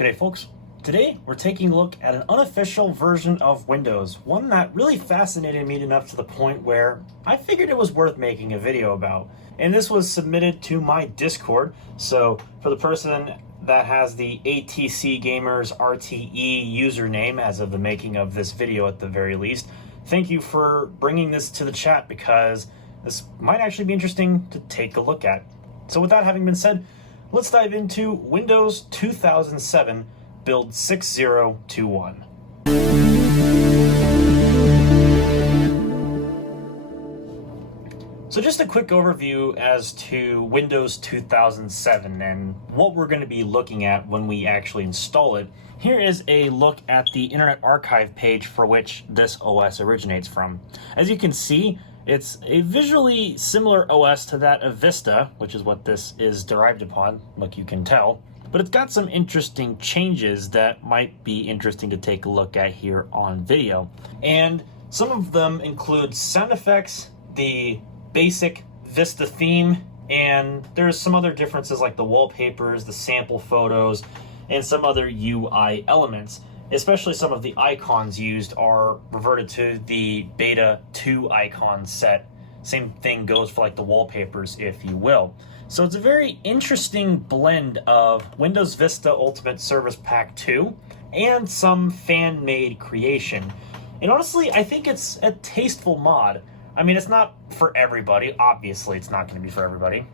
G'day folks. Today we're taking a look at an unofficial version of Windows, one that really fascinated me enough to the point where I figured it was worth making a video about. And this was submitted to my Discord, so for the person that has the ATC Gamers RTE username as of the making of this video at the very least, thank you for bringing this to the chat because this might actually be interesting to take a look at. So with that having been said, let's dive into Windows 2007 build 6021. So just a quick overview as to Windows 2007 and what we're going to be looking at when we actually install it. Here is a look at the Internet Archive page for which this OS originates from. As you can see, it's a visually similar OS to that of Vista, which is what this is derived upon, like you can tell. But it's got some interesting changes that might be interesting to take a look at here on video. And some of them include sound effects, the basic Vista theme, and there's some other differences like the wallpapers, the sample photos, and some other UI elements. Especially some of the icons used are reverted to the Beta 2 icon set. Same thing goes for like the wallpapers, if you will. So it's a very interesting blend of Windows Vista Ultimate Service Pack 2 and some fan-made creation. And honestly, I think it's a tasteful mod. I mean, it's not for everybody. Obviously, it's not going to be for everybody.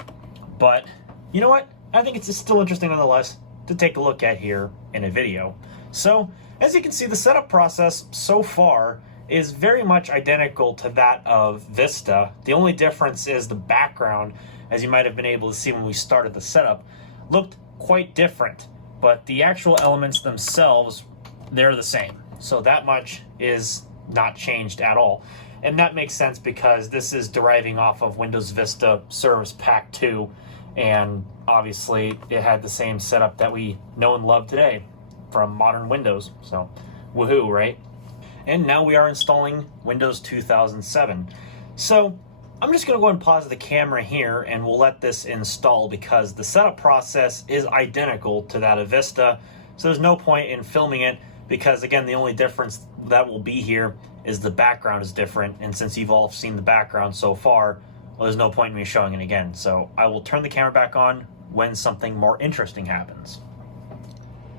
But you know what? I think it's still interesting nonetheless to take a look at here in a video. So, as you can see, the setup process so far is very much identical to that of Vista. The only difference is the background, as you might have been able to see when we started the setup, looked quite different. But the actual elements themselves, they're the same. So that much is not changed at all. And that makes sense because this is deriving off of Windows Vista Service Pack 2. And obviously it had the same setup that we know and love today from modern Windows. So woohoo, right? And now we are installing Windows 2007. So I'm just going to go ahead and pause the camera here and we'll let this install because the setup process is identical to that of Vista. So there's no point in filming it because, again, the only difference that will be here is the background is different. And since you've all seen the background so far, well, there's no point in me showing it again. So I will turn the camera back on when something more interesting happens.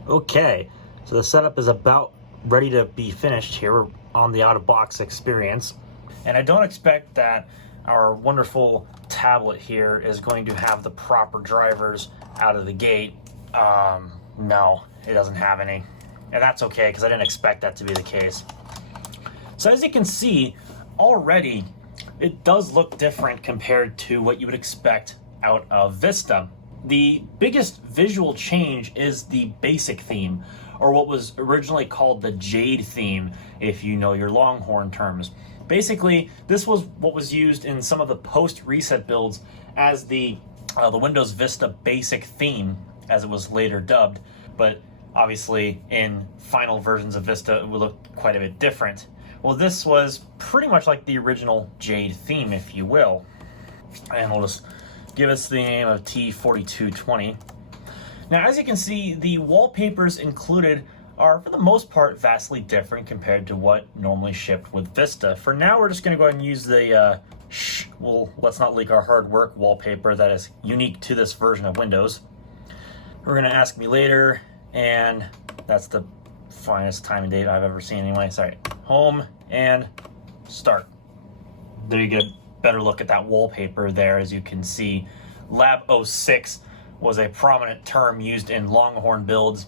Okay, so the setup is about ready to be finished here on the out-of-box experience. And I don't expect that our wonderful tablet here is going to have the proper drivers out of the gate. No, it doesn't have any. And that's okay, because I didn't expect that to be the case. So as you can see, already it does look different compared to what you would expect out of Vista. The biggest visual change is the basic theme, or what was originally called the Jade theme, if you know your Longhorn terms. Basically, this was what was used in some of the post-reset builds as the Windows Vista Basic theme, as it was later dubbed. But obviously, in final versions of Vista, it would look quite a bit different. Well, this was pretty much like the original Jade theme, if you will. And we'll just give us the name of T4220. Now, as you can see, the wallpapers included are, for the most part, vastly different compared to what normally shipped with Vista. For now, we're just going to go ahead and use the let's not leak our hard work wallpaper that is unique to this version of Windows. We're going to ask me later, and that's the finest time and date I've ever seen anyway. Sorry. Home and start. There you get a better look at that wallpaper there. As you can see, Lab 06 was a prominent term used in Longhorn builds,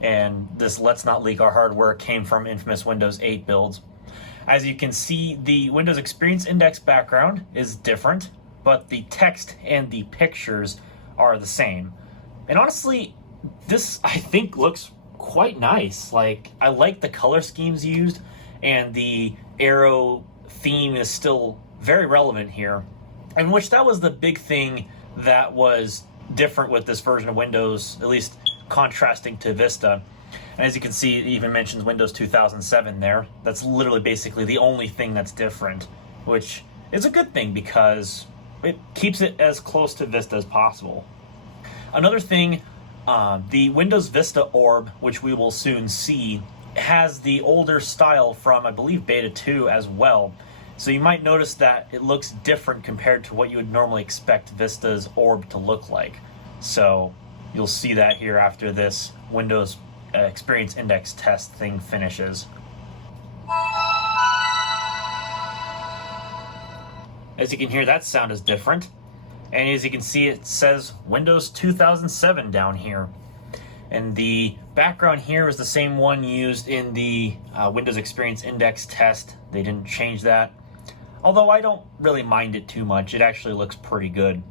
and this let's not leak our hard work came from infamous Windows 8 builds. As you can see, the Windows Experience Index background is different, but the text and the pictures are the same. And honestly, this I think looks quite nice. Like, I like the color schemes used, and the Aero theme is still very relevant here. In which that was the big thing that was different with this version of Windows, at least contrasting to Vista. And as you can see, it even mentions Windows 2007 there. That's literally basically the only thing that's different, which is a good thing because it keeps it as close to Vista as possible. Another thing The Windows Vista orb, which we will soon see, has the older style from, I believe, Beta 2 as well. So you might notice that it looks different compared to what you would normally expect Vista's orb to look like. So you'll see that here after this Windows Experience Index test thing finishes. As you can hear, that sound is different. And as you can see, it says Windows 2007 down here. And the background here is the same one used in the Windows Experience Index test. They didn't change that. Although I don't really mind it too much. It actually looks pretty good.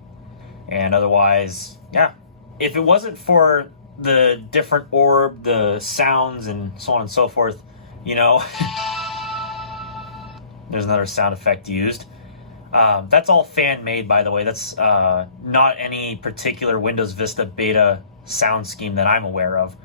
And otherwise, yeah. If it wasn't for the different orb, the sounds, and so on and so forth, you know, there's another sound effect used. That's all fan-made, by the way. That's not any particular Windows Vista beta sound scheme that I'm aware of.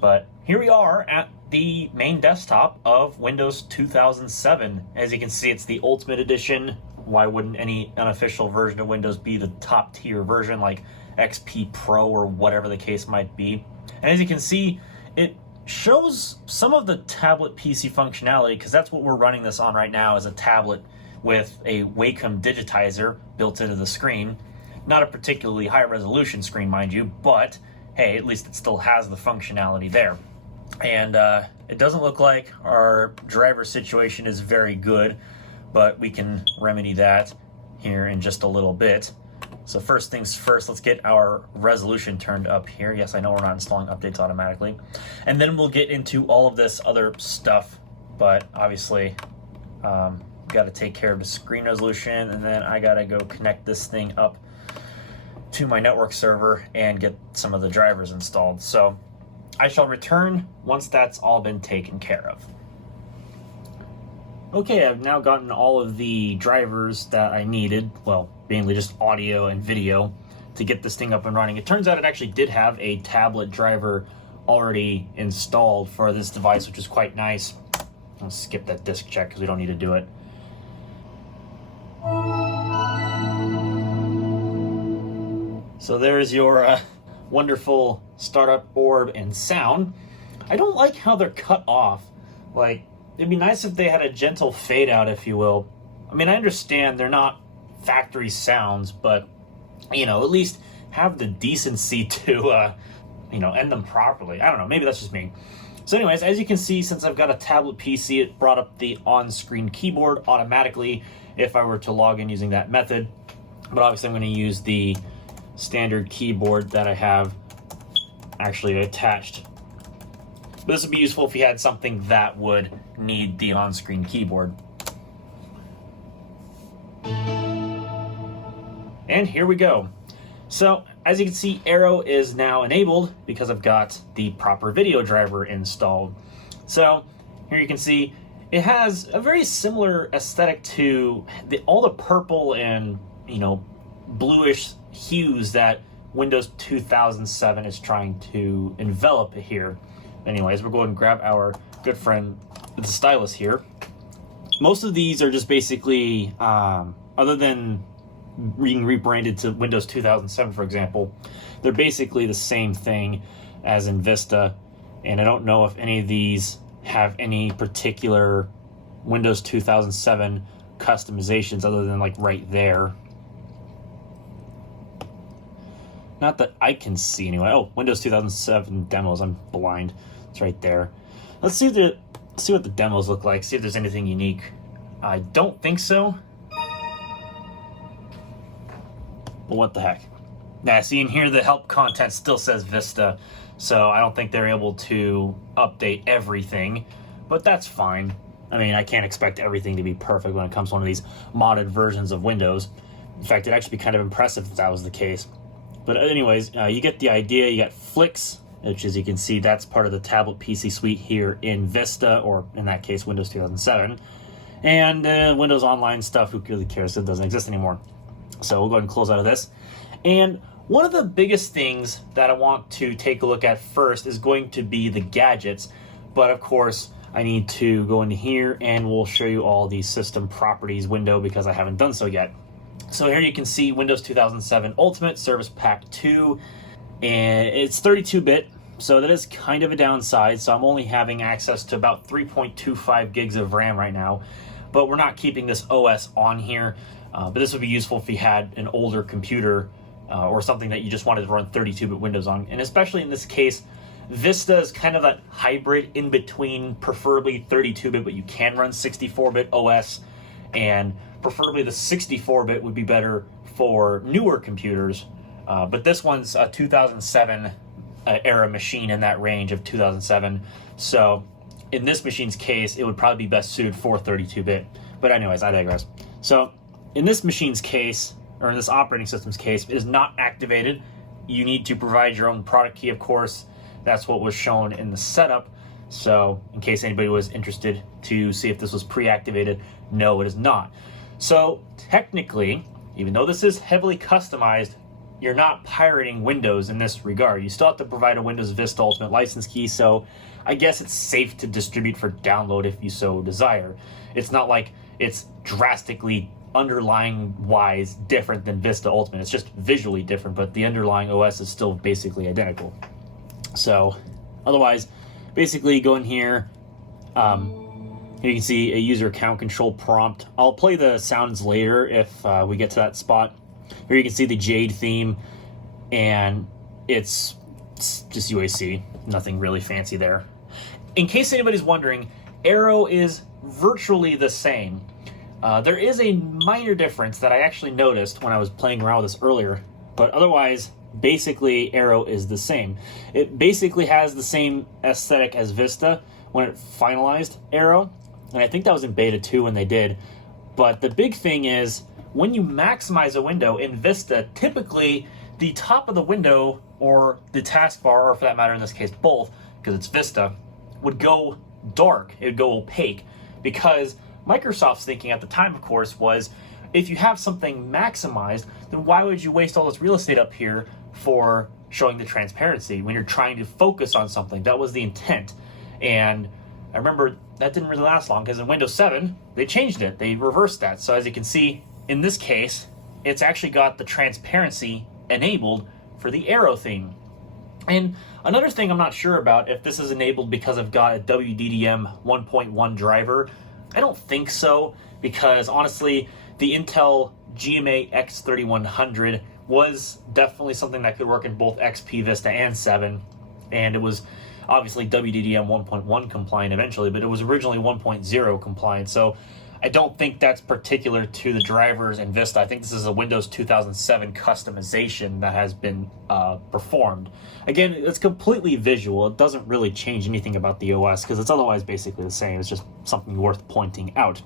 But here we are at the main desktop of Windows 2007. As you can see, it's the Ultimate Edition. Why wouldn't any unofficial version of Windows be the top-tier version, like XP Pro or whatever the case might be? And as you can see, it shows some of the tablet PC functionality, because that's what we're running this on right now, is a tablet with a Wacom digitizer built into the screen. Not a particularly high resolution screen, mind you, but hey, at least it still has the functionality there. And it doesn't look like our driver situation is very good, but we can remedy that here in just a little bit. So first things first, let's get our resolution turned up here. Yes, I know we're not installing updates automatically. And then we'll get into all of this other stuff, but obviously got to take care of the screen resolution, and then I got to go connect this thing up to my network server and get some of the drivers installed. So I shall return once that's all been taken care of. Okay, I've now gotten all of the drivers that I needed, well, mainly just audio and video, to get this thing up and running. It turns out it actually did have a tablet driver already installed for this device, which is quite nice. I'll skip that disk check because we don't need to do it. So there's your wonderful startup orb and sound. I don't like how they're cut off. Like, it'd be nice if they had a gentle fade out, if you will. I mean, I understand they're not factory sounds, but, you know, at least have the decency to, end them properly. I don't know, maybe that's just me. So anyways, as you can see, since I've got a tablet PC, it brought up the on-screen keyboard automatically if I were to log in using that method. But obviously I'm going to use the standard keyboard that I have actually attached. But this would be useful if you had something that would need the on-screen keyboard. And here we go. So as you can see, Aero is now enabled because I've got the proper video driver installed. So here you can see it has a very similar aesthetic to all the purple and, bluish hues that Windows 2007 is trying to envelop here. Anyways, we're going to grab our good friend, the stylus here. Most of these are just basically, other than being rebranded to Windows 2007, for example, they're basically the same thing as in Vista. And I don't know if any of these have any particular Windows 2007 customizations other than like right there. Not that I can see anyway. Oh, Windows 2007 demos. I'm blind. It's right there. Let's see what the demos look like. See if there's anything unique. I don't think so. But what the heck? Now, see in here the help content still says Vista, so I don't think they're able to update everything, but that's fine. I mean, I can't expect everything to be perfect when it comes to one of these modded versions of Windows. In fact, it'd actually be kind of impressive if that was the case. But anyways, you get the idea. You got Flicks, which, as you can see, that's part of the tablet PC suite here in Vista, or in that case, Windows 2007. And Windows Online stuff, who really cares? It doesn't exist anymore. So we'll go ahead and close out of this. And one of the biggest things that I want to take a look at first is going to be the gadgets. But of course, I need to go into here and we'll show you all the system properties window because I haven't done so yet. So here you can see Windows 2007 Ultimate Service Pack 2. and it's 32-bit, so that is kind of a downside. So I'm only having access to about 3.25 gigs of RAM right now, but we're not keeping this OS on here. But this would be useful if you had an older computer or something that you just wanted to run 32-bit Windows on. And especially in this case, Vista is kind of that hybrid in between, preferably 32-bit, but you can run 64-bit OS, and preferably the 64-bit would be better for newer computers. But this one's a 2007 era machine, in that range of 2007. So in this machine's case, it would probably be best suited for 32-bit. But anyways, I digress. So in this machine's case, or in this operating system's case, it is not activated. You need to provide your own product key, of course. That's what was shown in the setup. So in case anybody was interested to see if this was pre-activated, no, it is not. So technically, even though this is heavily customized, you're not pirating Windows in this regard. You still have to provide a Windows Vista Ultimate license key, so I guess it's safe to distribute for download if you so desire. It's not like it's drastically underlying-wise different than Vista Ultimate. It's just visually different, but the underlying OS is still basically identical. So otherwise, basically go in here. You can see a user account control prompt. I'll play the sounds later if we get to that spot. Here you can see the Jade theme, and it's just UAC. Nothing really fancy there. In case anybody's wondering, Aero is virtually the same. There is a minor difference that I actually noticed when I was playing around with this earlier, but otherwise, basically Aero is the same. It basically has the same aesthetic as Vista when it finalized Aero, and I think that was in beta 2 when they did. But the big thing is, when you maximize a window in Vista, typically the top of the window, or the taskbar, or for that matter in this case both, because it's Vista, would go dark, it would go opaque, because Microsoft's thinking at the time, of course, was if you have something maximized, then why would you waste all this real estate up here for showing the transparency when you're trying to focus on something? That was the intent. And I remember that didn't really last long, because in Windows 7, they changed it. They reversed that. So as you can see, in this case, it's actually got the transparency enabled for the Aero theme. And another thing I'm not sure about, if this is enabled because I've got a WDDM 1.1 driver. I don't think so, because honestly, the Intel GMA X3100 was definitely something that could work in both XP, Vista, and 7. And it was obviously WDDM 1.1 compliant eventually, but it was originally 1.0 compliant. So I don't think that's particular to the drivers in Vista. I think this is a Windows 2007 customization that has been performed. Again, it's completely visual. It doesn't really change anything about the OS, because it's otherwise basically the same. It's just something worth pointing out.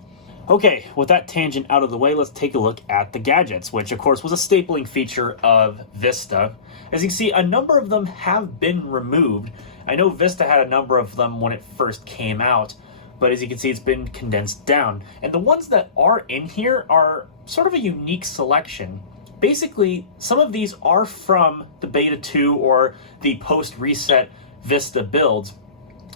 Okay, with that tangent out of the way, let's take a look at the gadgets, which of course was a stapling feature of Vista. As you can see, a number of them have been removed. I know Vista had a number of them when it first came out, but as you can see, it's been condensed down. And the ones that are in here are sort of a unique selection. Basically, some of these are from the Beta 2 or the post-reset Vista builds,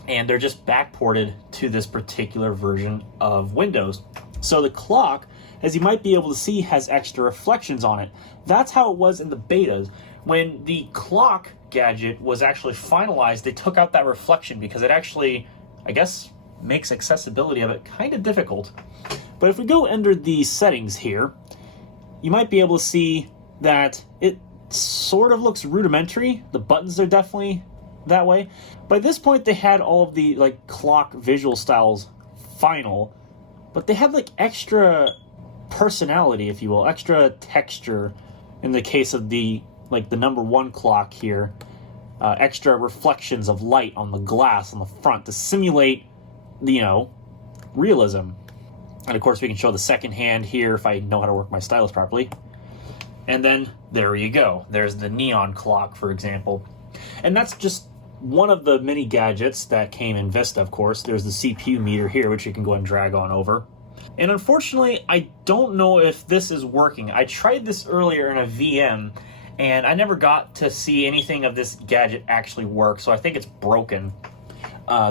and they're just backported to this particular version of Windows. So the clock, as you might be able to see, has extra reflections on it. That's how it was in the betas. When the clock gadget was actually finalized, they took out that reflection because it actually, I guess, makes accessibility of it kind of difficult. But if we go under the settings here, you might be able to see that it sort of looks rudimentary. The buttons are definitely that way. By this point, they had all of the clock visual styles final, but they had extra personality, if you will, extra texture in the case of the the number 1 clock here, extra reflections of light on the glass on the front to simulate realism. And of course we can show the second hand here if I know how to work my stylus properly. And then there you go. There's the neon clock, for example. And that's just one of the many gadgets that came in Vista, of course. There's the CPU meter here, which you can go and drag on over. And unfortunately, I don't know if this is working. I tried this earlier in a VM, and I never got to see anything of this gadget actually work, so I think it's broken.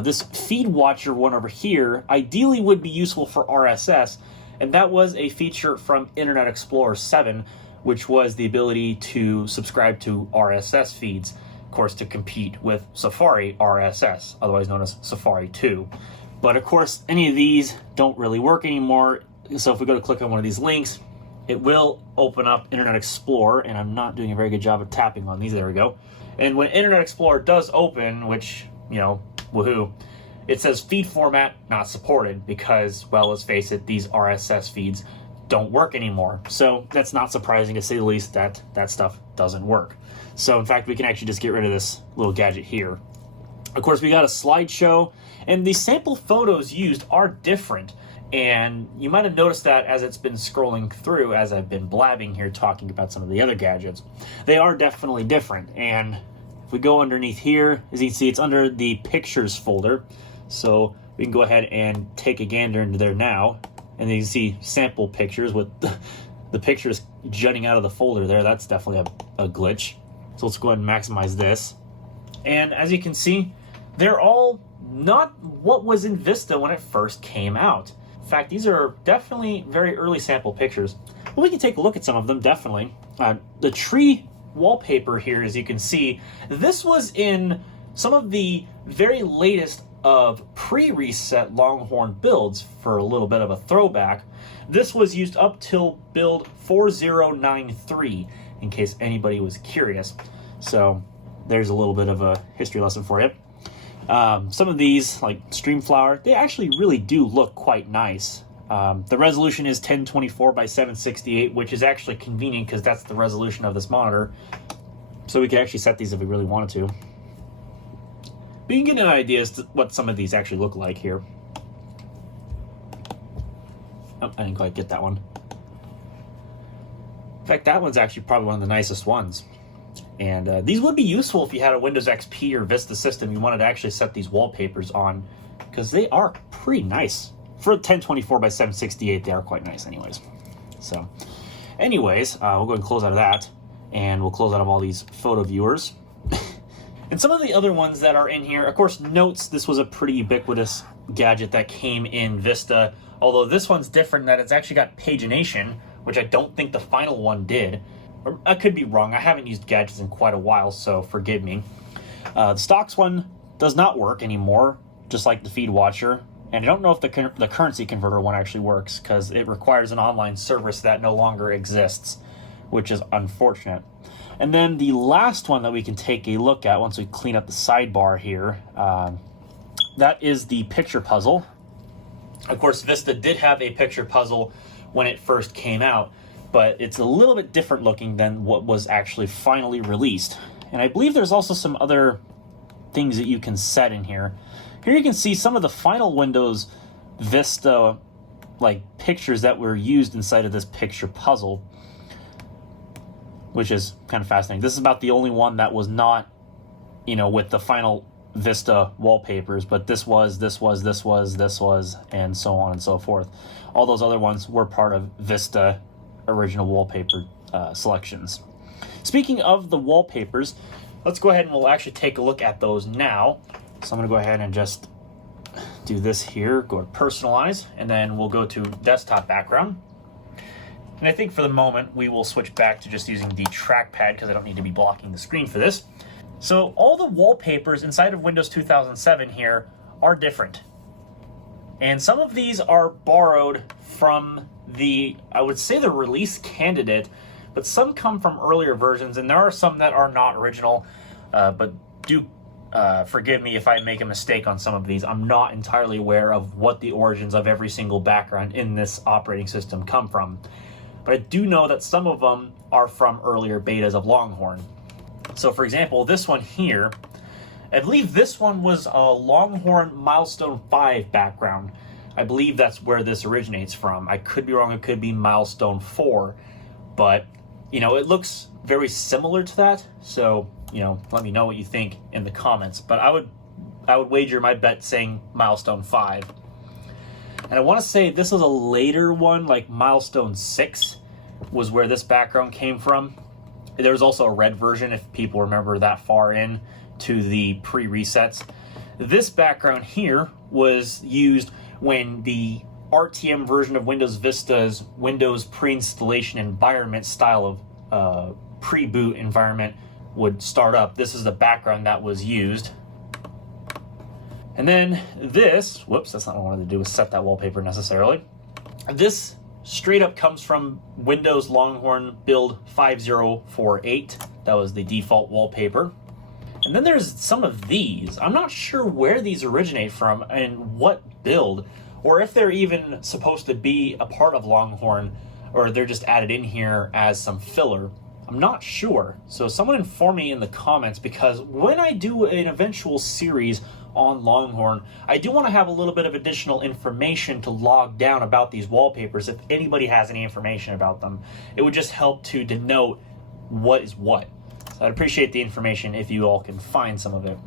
This feed watcher one over here ideally would be useful for RSS, and that was a feature from Internet Explorer 7, which was the ability to subscribe to RSS feeds, of course, to compete with Safari RSS, otherwise known as Safari 2. But of course, any of these don't really work anymore. So if we go to click on one of these links, it will open up Internet Explorer, and I'm not doing a very good job of tapping on these. There we go. And when Internet Explorer does open, which, you know, woohoo, it says feed format not supported because, well, let's face it, these RSS feeds don't work anymore. So that's not surprising, to say the least, that that stuff doesn't work. So in fact, we can actually just get rid of this little gadget here. Of course, we got a slideshow, and the sample photos used are different. And you might have noticed that as it's been scrolling through, as I've been blabbing here talking about some of the other gadgets. They are definitely different. And if we go underneath here, as you can see, it's under the pictures folder. So we can go ahead and take a gander into there now. And then you can see sample pictures with the pictures jutting out of the folder there. That's definitely a glitch. So let's go ahead and maximize this. And as you can see, they're all not what was in Vista when it first came out. In fact, these are definitely very early sample pictures. But we can take a look at some of them, definitely. The tree wallpaper here, as you can see, this was in some of the very latest of pre-reset Longhorn builds. For a little bit of a throwback, this was used up till build 4093, in case anybody was curious. So there's a little bit of a history lesson for you. Some of these, like Streamflower, they actually really do look quite nice. The resolution is 1024 by 768, which is actually convenient because that's the resolution of this monitor. So we can actually set these if we really wanted to. But you can get an idea as to what some of these actually look like here. Oh, I didn't quite get that one. In fact, that one's actually probably one of the nicest ones. And these would be useful if you had a Windows XP or Vista system you wanted to actually set these wallpapers on, because they are pretty nice. For 1024 by 768, they are quite nice anyways. So, anyways, we'll go ahead and close out of that. And we'll close out of all these photo viewers. And some of the other ones that are in here, of course, Notes, this was a pretty ubiquitous gadget that came in Vista. Although this one's different, that it's actually got pagination, which I don't think the final one did. I could be wrong. I haven't used gadgets in quite a while, so forgive me. The stocks one does not work anymore, just like the feed watcher. And I don't know if the currency converter one actually works, because it requires an online service that no longer exists, which is unfortunate. And then the last one that we can take a look at once we clean up the sidebar here, that is the picture puzzle. Of course, Vista did have a picture puzzle when it first came out, but it's a little bit different looking than what was actually finally released. And I believe there's also some other things that you can set in here. Here you can see some of the final Windows Vista pictures that were used inside of this picture puzzle, which is kind of fascinating. This is about the only one that was not, with the final Vista wallpapers, but this was, and so on and so forth. All those other ones were part of Vista original wallpaper selections. Speaking of the wallpapers, let's go ahead and we'll actually take a look at those now. So I'm going to go ahead and just do this here, go to personalize, and then we'll go to desktop background. And I think for the moment we will switch back to just using the trackpad because I don't need to be blocking the screen for this. So all the wallpapers inside of Windows 2007 here are different. And some of these are borrowed from I would say the release candidate, but some come from earlier versions, and there are some that are not original, but do forgive me if I make a mistake on some of these. I'm not entirely aware of what the origins of every single background in this operating system come from. But I do know that some of them are from earlier betas of Longhorn. So for example, this one here, I believe this one was a Longhorn Milestone 5 background. I believe that's where this originates from. I could be wrong, it could be Milestone 4. But, it looks very similar to that. So, let me know what you think in the comments. But I would wager my bet saying Milestone 5. And I want to say this is a later one, like Milestone 6 was where this background came from. There's also a red version if people remember that far in to the pre-resets. This background here was used when the RTM version of Windows Vista's Windows pre-installation environment style of pre-boot environment would start up. This is the background that was used. And then this, whoops, that's not what I wanted to do, was set that wallpaper necessarily. This straight up comes from Windows Longhorn build 5048. That was the default wallpaper. And then there's some of these. I'm not sure where these originate from and what build, or if they're even supposed to be a part of Longhorn, or they're just added in here as some filler. I'm not sure. So someone inform me in the comments, because when I do an eventual series on Longhorn, I do want to have a little bit of additional information to log down about these wallpapers. If anybody has any information about them, it would just help to denote what is what. So I'd appreciate the information if you all can find some of it.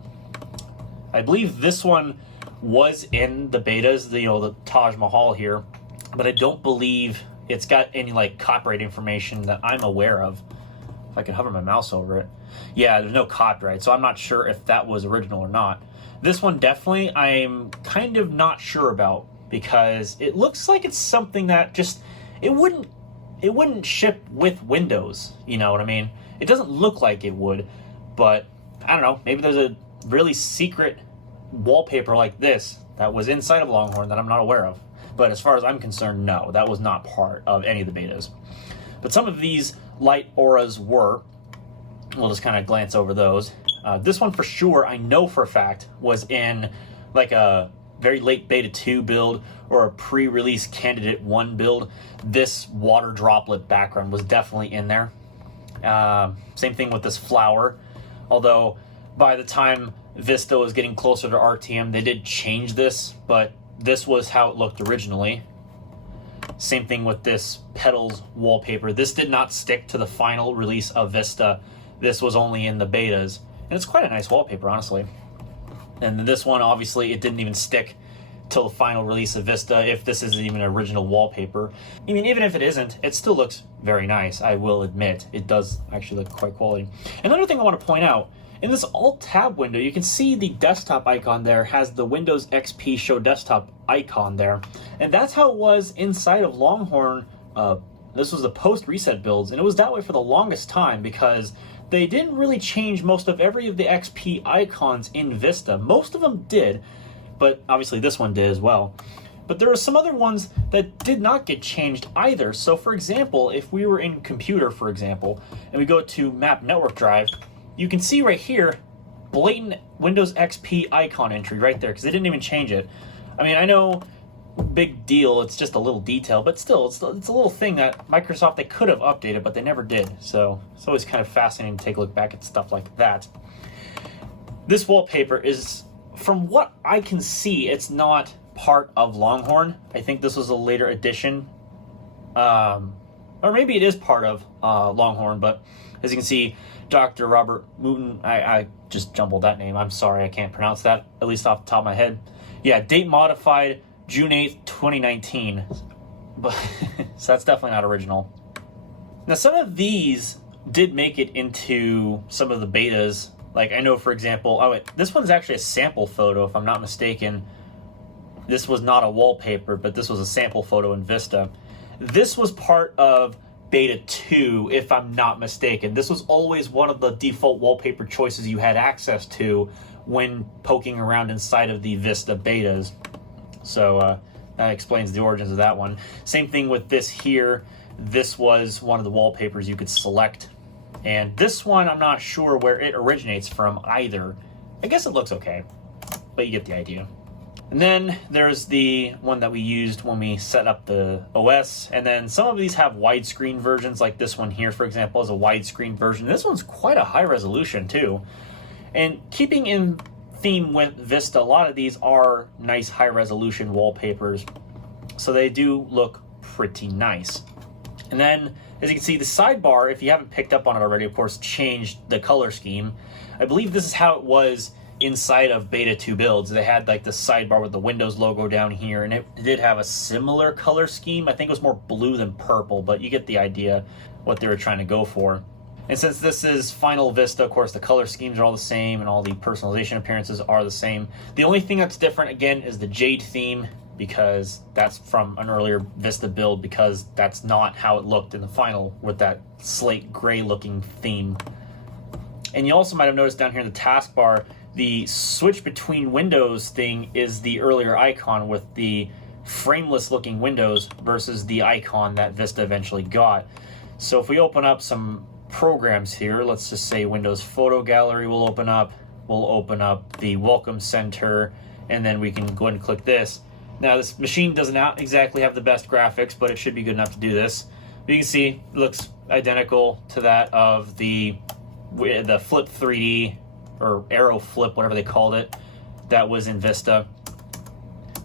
I believe this one was in the betas, the Taj Mahal here, but I don't believe it's got any like copyright information that I'm aware of. If I can hover my mouse over it. Yeah, there's no copyright, so I'm not sure if that was original or not. This one definitely I'm kind of not sure about, because it looks like it's something that just it wouldn't ship with Windows, you know what I mean? It doesn't look like it would, but I don't know, maybe there's a really secret wallpaper like this that was inside of Longhorn that I'm not aware of. But as far as I'm concerned, no, that was not part of any of the betas. But some of these light auras were. We'll just kind of glance over those. This one for sure, I know for a fact, was in like a very late beta 2 build or a pre-release candidate 1 build. This water droplet background was definitely in there. Same thing with this flower. Although by the time Vista was getting closer to RTM, they did change this, but this was how it looked originally. Same thing with this petals wallpaper. This did not stick to the final release of Vista. This was only in the betas. And it's quite a nice wallpaper, honestly. And this one, obviously, it didn't even stick till the final release of Vista, if this isn't even an original wallpaper. I mean, even if it isn't, it still looks very nice, I will admit. It does actually look quite quality. Another thing I want to point out, in this Alt-Tab window, you can see the desktop icon there has the Windows XP Show Desktop icon there. And that's how it was inside of Longhorn. This was the post-reset builds, and it was that way for the longest time because they didn't really change most of every of the XP icons in Vista. Most of them did, but obviously this one did as well. But there are some other ones that did not get changed either. So for example, if we were in Computer, for example, and we go to Map Network Drive, you can see right here, blatant Windows XP icon entry right there, because they didn't even change it. I mean, I know, big deal, it's just a little detail, but still, it's a little thing that Microsoft, they could have updated, but they never did. So it's always kind of fascinating to take a look back at stuff like that. This wallpaper is, from what I can see, it's not part of Longhorn. I think this was a later addition. Or maybe it is part of Longhorn, but as you can see, Dr. Robert Mouton, I just jumbled that name. I'm sorry, I can't pronounce that, at least off the top of my head. Yeah, date modified June 8th, 2019. But, so that's definitely not original. Now, some of these did make it into some of the betas. Like, I know, for example, this one's actually a sample photo, if I'm not mistaken. This was not a wallpaper, but this was a sample photo in Vista. This was part of Beta 2, if I'm not mistaken. This was always one of the default wallpaper choices you had access to when poking around inside of the Vista betas. So that explains the origins of that one. Same thing with this here. This was one of the wallpapers you could select. And this one, I'm not sure where it originates from either. I guess it looks okay, but you get the idea. And then there's the one that we used when we set up the OS. And then some of these have widescreen versions, like this one here, for example, is a widescreen version. This one's quite a high resolution too. And keeping in theme with Vista, a lot of these are nice high resolution wallpapers. So they do look pretty nice. And then, as you can see, the sidebar, if you haven't picked up on it already, of course, changed the color scheme. I believe this is how it was inside of Beta 2 builds. They had like the sidebar with the Windows logo down here, and it did have a similar color scheme. I think it was more blue than purple, but you get the idea what they were trying to go for. And since this is Final Vista, of course, the color schemes are all the same, and all the personalization appearances are the same. The only thing that's different, again, is the Jade theme because that's from an earlier Vista build, because that's not how it looked in the final with that slate gray looking theme. And you also might have noticed down here in the taskbar, the switch between windows thing is the earlier icon with the frameless looking windows versus the icon that Vista eventually got. So if we open up some programs here, let's just say Windows Photo Gallery will open up. We'll open up the Welcome Center, and then we can go ahead and click this. Now this machine does not exactly have the best graphics, but it should be good enough to do this. You can see it looks identical to that of the Flip 3D or Aero Flip, whatever they called it, that was in Vista.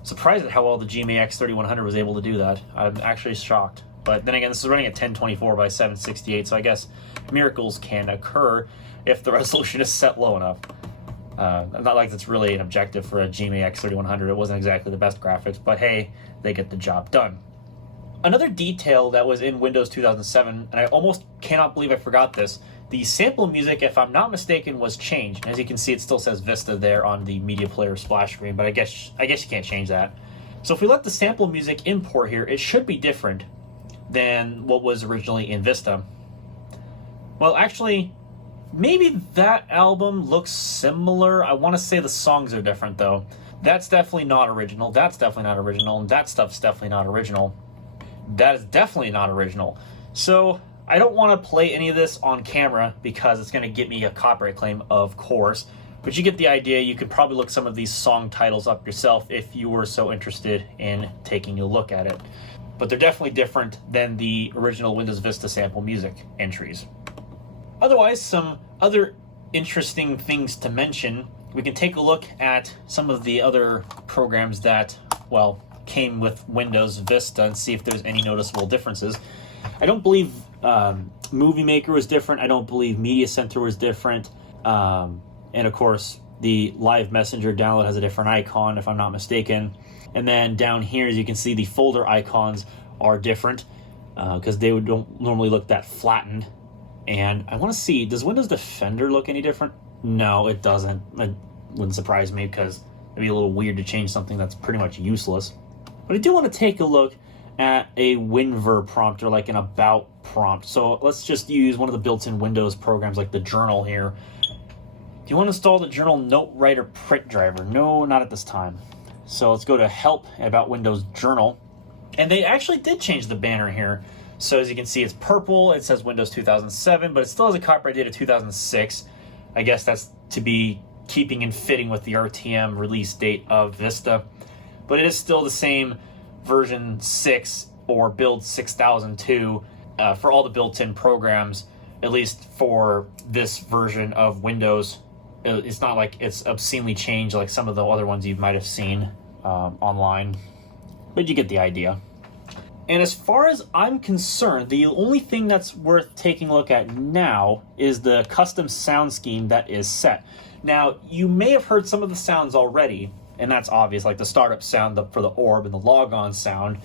Surprised at how well the GMAX 3100 was able to do that. I'm actually shocked. But then again, this is running at 1024 by 768, so I guess miracles can occur if the resolution is set low enough. Not like that's really an objective for a GMAX 3100. It wasn't exactly the best graphics, but hey, they get the job done. Another detail that was in Windows 2007, and I almost cannot believe I forgot this, the sample music, if I'm not mistaken, was changed. As you can see, it still says Vista there on the media player splash screen, but I guess you can't change that. So if we let the sample music import here, it should be different than what was originally in Vista. Well, actually, maybe that album looks similar. I want to say the songs are different, though. That's definitely not original. That's definitely not original. And that stuff's definitely not original. That is definitely not original. So I don't want to play any of this on camera because it's going to get me a copyright claim, of course. But you get the idea. You could probably look some of these song titles up yourself if you were so interested in taking a look at it. But they're definitely different than the original Windows Vista sample music entries. Otherwise, some other interesting things to mention. We can take a look at some of the other programs that, well, came with Windows Vista and see if there's any noticeable differences. I don't believe Movie Maker was different. I don't believe Media Center was different. And of course, the Live Messenger download has a different icon, if I'm not mistaken. And then down here, as you can see, the folder icons are different because they don't normally look that flattened. And I want to see, does Windows Defender look any different? No, it doesn't. It wouldn't surprise me because it'd be a little weird to change something that's pretty much useless. But I do want to take a look at a WinVer prompt, or like an about prompt. So let's just use one of the built-in Windows programs like the Journal here. Do you want to install the Journal Note Writer Print Driver? No, not at this time. So let's go to Help about Windows Journal. And they actually did change the banner here. So as you can see, it's purple. It says Windows 2007, but it still has a copyright date of 2006. I guess that's to be keeping and fitting with the RTM release date of Vista. But it is still the same version 6 or build 6002 for all the built-in programs, at least for this version of Windows. It's not like it's obscenely changed like some of the other ones you might have seen online, but you get the idea. And as far as I'm concerned, the only thing that's worth taking a look at now is the custom sound scheme that is set. Now, you may have heard some of the sounds already, and that's obvious, like the startup sound for the orb and the logon sound.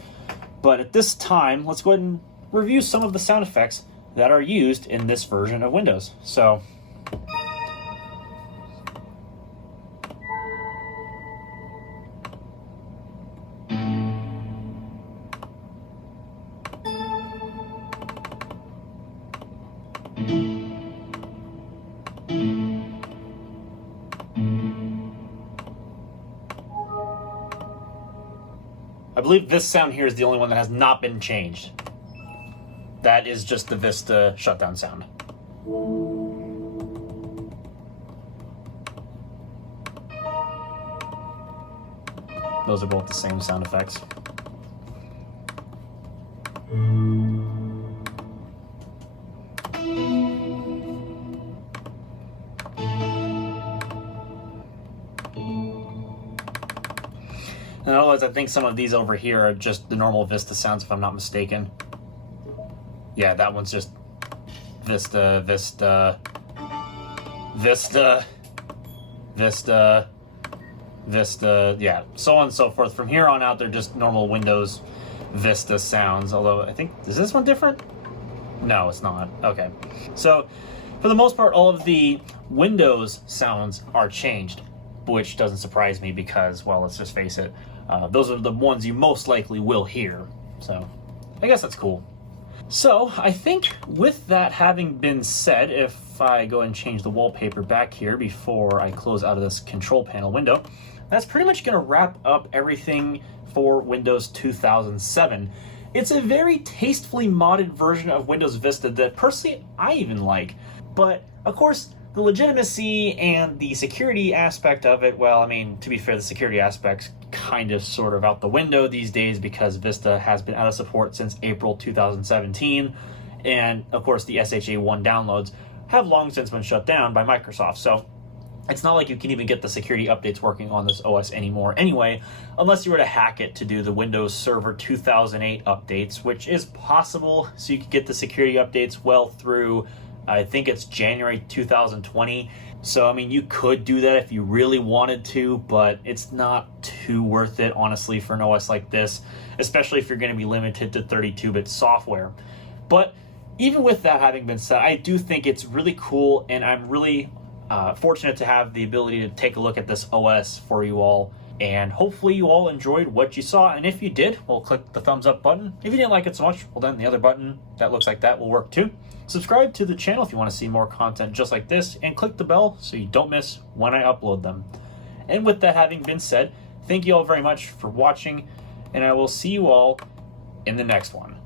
But at this time, let's go ahead and review some of the sound effects that are used in this version of Windows. So, I believe this sound here is the only one that has not been changed. That is just the Vista shutdown sound. Those are both the same sound effects. And otherwise, I think some of these over here are just the normal Vista sounds, if I'm not mistaken. Yeah, that one's just Vista, Vista, Vista, Vista, Vista, yeah, so on and so forth. From here on out, they're just normal Windows Vista sounds, although I think, is this one different? No, it's not. Okay. So, for the most part, all of the Windows sounds are changed. which doesn't surprise me because, well, let's just face it, those are the ones you most likely will hear. So I guess that's cool. So I think with that having been said, if I go and change the wallpaper back here before I close out of this control panel window, that's pretty much going to wrap up everything for Windows 2007. It's a very tastefully modded version of Windows Vista that personally I even like. But of course, the legitimacy and the security aspect of it, well, I mean, to be fair, the security aspect's kind of sort of out the window these days because Vista has been out of support since April 2017. And of course, the SHA-1 downloads have long since been shut down by Microsoft. So it's not like you can even get the security updates working on this OS anymore anyway, unless you were to hack it to do the Windows Server 2008 updates, which is possible. So you could get the security updates well through, I think it's January 2020. So, I mean, you could do that if you really wanted to, but it's not too worth it, honestly, for an OS like this, especially if you're going to be limited to 32-bit software. But even with that having been said, I do think it's really cool, and I'm really fortunate to have the ability to take a look at this OS for you all. And hopefully you all enjoyed what you saw. And if you did, well, click the thumbs up button. If you didn't like it so much, well, then the other button that looks like that will work too. Subscribe to the channel if you want to see more content just like this, and click the bell so you don't miss when I upload them. And with that having been said, thank you all very much for watching, and I will see you all in the next one.